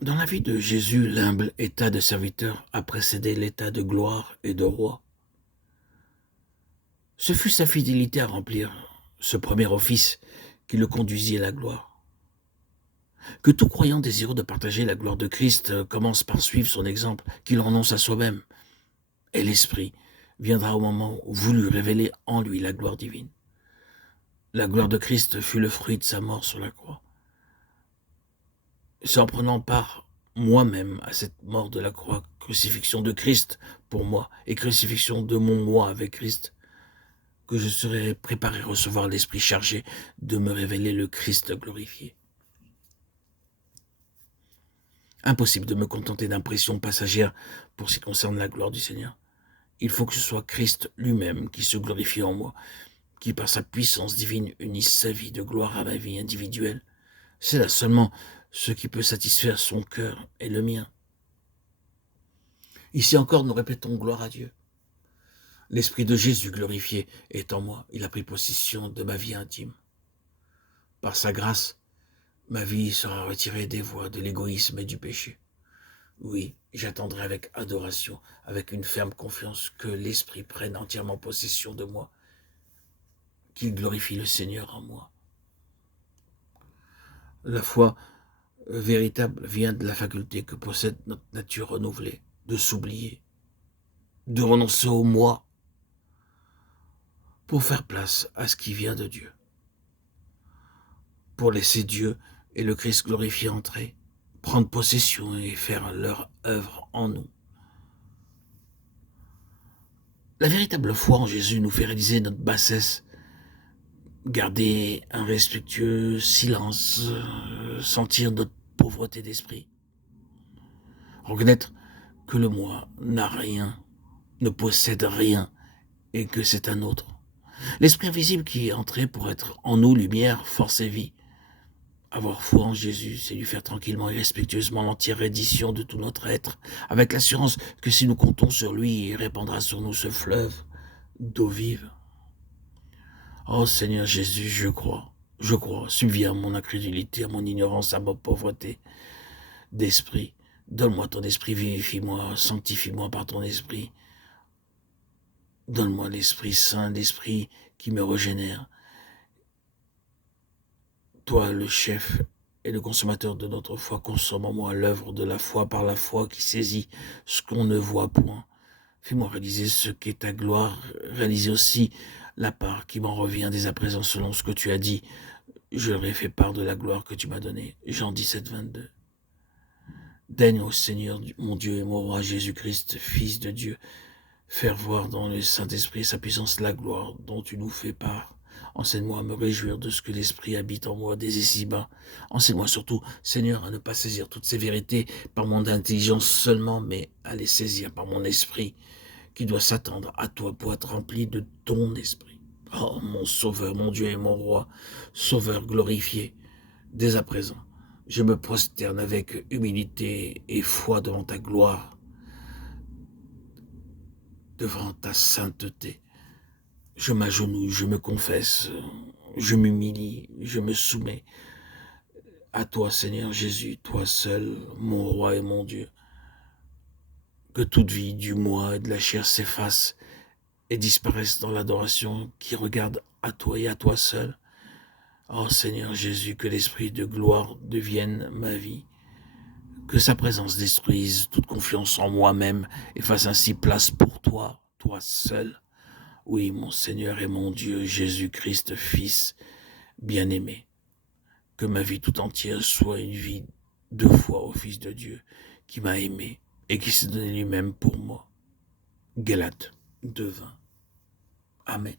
Dans la vie de Jésus, l'humble état de serviteur a précédé l'état de gloire et de roi. Ce fut sa fidélité à remplir ce premier office qui le conduisit à la gloire. Que tout croyant désireux de partager la gloire de Christ commence par suivre son exemple, qu'il renonce à soi-même, et l'Esprit viendra au moment où voulut révéler en lui la gloire divine. La gloire de Christ fut le fruit de sa mort sur la croix. C'est en prenant part moi-même à cette mort de la croix, crucifixion de Christ pour moi et crucifixion de mon moi avec Christ, que je serai préparé à recevoir l'Esprit chargé de me révéler le Christ glorifié. Impossible de me contenter d'impressions passagères pour ce qui concerne la gloire du Seigneur. Il faut que ce soit Christ lui-même qui se glorifie en moi, qui par sa puissance divine unisse sa vie de gloire à ma vie individuelle. C'est là seulement ce qui peut satisfaire son cœur et le mien. Ici encore, nous répétons gloire à Dieu. L'Esprit de Jésus glorifié est en moi. Il a pris possession de ma vie intime. Par sa grâce, ma vie sera retirée des voies de l'égoïsme et du péché. Oui, j'attendrai avec adoration, avec une ferme confiance que l'Esprit prenne entièrement possession de moi, qu'il glorifie le Seigneur en moi. La foi véritable vient de la faculté que possède notre nature renouvelée, de s'oublier, de renoncer au moi, pour faire place à ce qui vient de Dieu, pour laisser Dieu et le Christ glorifié entrer, prendre possession et faire leur œuvre en nous. La véritable foi en Jésus nous fait réaliser notre bassesse, garder un respectueux silence, sentir notre pauvreté d'esprit, reconnaître que le moi n'a rien, ne possède rien et que c'est un autre. L'esprit invisible qui est entré pour être en nous lumière, force et vie. Avoir foi en Jésus, c'est lui faire tranquillement et respectueusement l'entière reddition de tout notre être, avec l'assurance que si nous comptons sur lui, il répandra sur nous ce fleuve d'eau vive. Oh Seigneur Jésus, je crois, subviens à mon incrédulité, à mon ignorance, à ma pauvreté d'esprit. Donne-moi ton esprit, vivifie-moi, sanctifie-moi par ton esprit. Donne-moi l'Esprit Saint, l'Esprit qui me régénère. Toi, le chef et le consommateur de notre foi, consomme en moi l'œuvre de la foi par la foi qui saisit ce qu'on ne voit point. Fais-moi réaliser ce qu'est ta gloire, réaliser aussi la part qui m'en revient dès à présent selon ce que tu as dit. Je leur ai fait part de la gloire que tu m'as donnée. Jean 17, 22. Daigne, ô Seigneur, mon Dieu et mon roi Jésus-Christ, Fils de Dieu, faire voir dans le Saint-Esprit sa puissance, la gloire dont tu nous fais part. Enseigne-moi à me réjouir de ce que l'Esprit habite en moi dès ici-bas. Enseigne-moi surtout, Seigneur, à ne pas saisir toutes ces vérités par mon intelligence seulement, mais à les saisir par mon esprit, qui doit s'attendre à toi pour être rempli de ton esprit. Oh, mon Sauveur, mon Dieu et mon Roi, Sauveur glorifié, dès à présent, je me prosterne avec humilité et foi devant ta gloire, devant ta sainteté. Je m'agenouille, je me confesse, je m'humilie, je me soumets à toi, Seigneur Jésus, toi seul, mon roi et mon Dieu. Que toute vie du moi et de la chair s'efface et disparaisse dans l'adoration qui regarde à toi et à toi seul. Oh Seigneur Jésus, que l'esprit de gloire devienne ma vie, que sa présence détruise toute confiance en moi-même et fasse ainsi place pour toi, toi seul. Oui, mon Seigneur et mon Dieu, Jésus-Christ, Fils bien-aimé, que ma vie tout entière soit une vie de foi au Fils de Dieu qui m'a aimé et qui s'est donné lui-même pour moi. Galates 2:20. Amen.